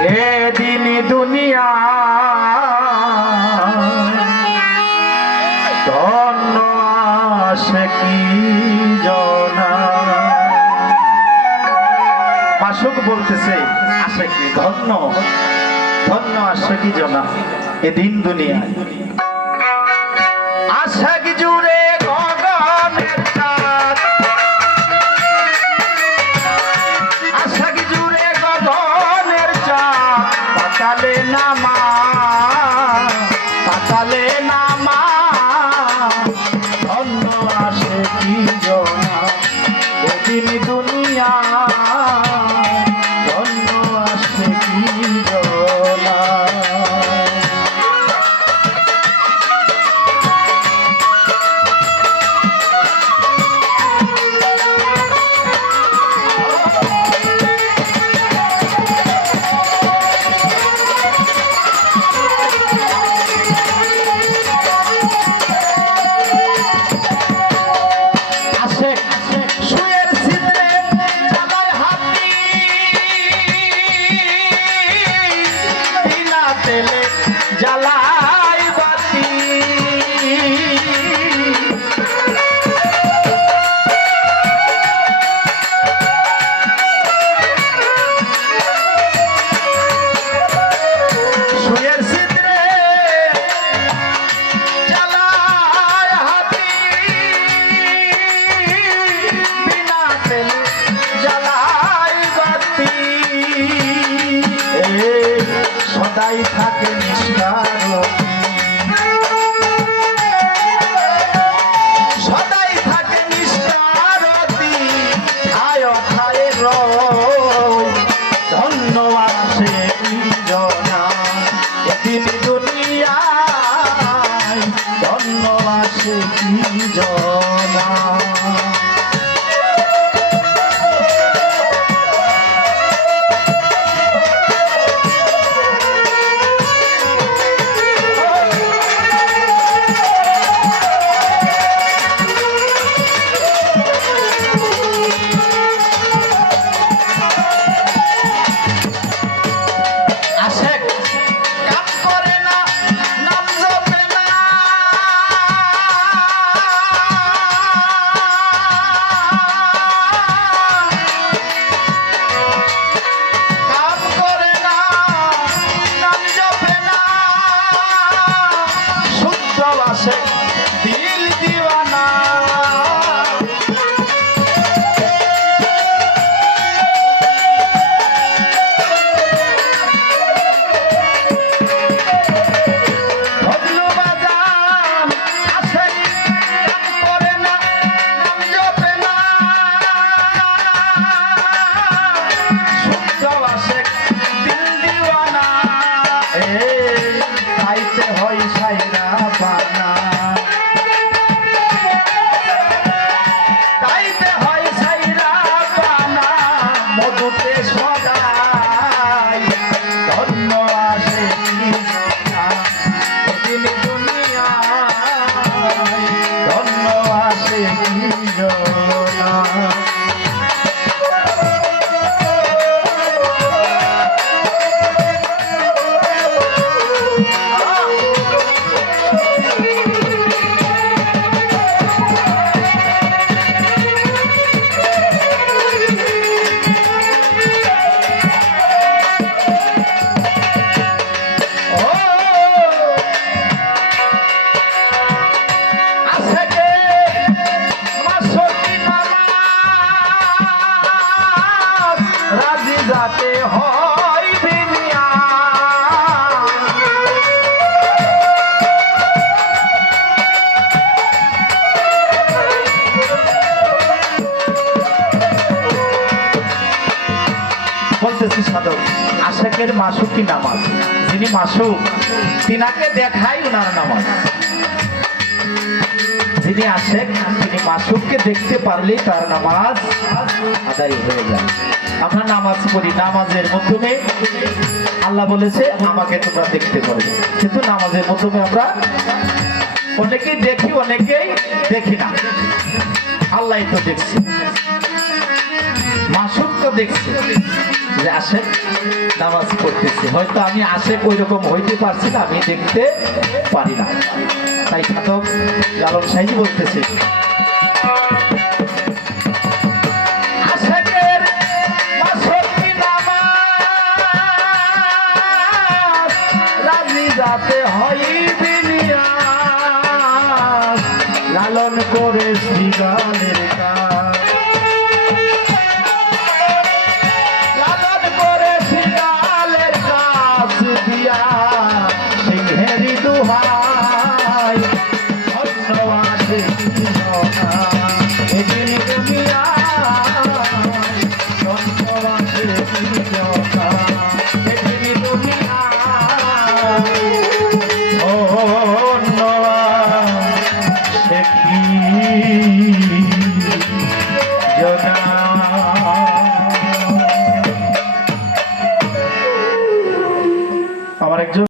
এদিন দুনিয়া ধন্য আসে কি জনা? মাসুক বলতেছে, আসে কি ধন্য? ধন্য আসে কি জনা? এদিন দুনিয়া। আশাক জুড়ে সদাই থাকে সদাই থাকে নিষ্কারতি আয় খায় রয়। ধন্য জনা এদিন দুনিয়ায় ধন্য আছে কি শুদ্ধ আশেকের মাসুকি নামাজ। যিনি মাসুক, তিনাকে দেখাই ওনার নামাজ। যিনি আসেন, তিনি মাসুককে দেখতে পারলেই তার নামাজ আদায় হয়ে যায়। আমরা নামাজ পড়ি, নামাজের মাধ্যমে আল্লাহ বলেছে, আমাকে তোমরা দেখতে পারবে কিন্তু নামাজের মাধ্যমে আমরা অনেকেই দেখি অনেকেই দেখি না। আল্লাহ তো দেখছি। মাসুক দেখছে যে নামাজ পড়তেছে। হয়তো আমি ওই রকম হইতে পারছি না, আমি দেখতে পারি না। তাই খাতক লালন বলতেছে যাতে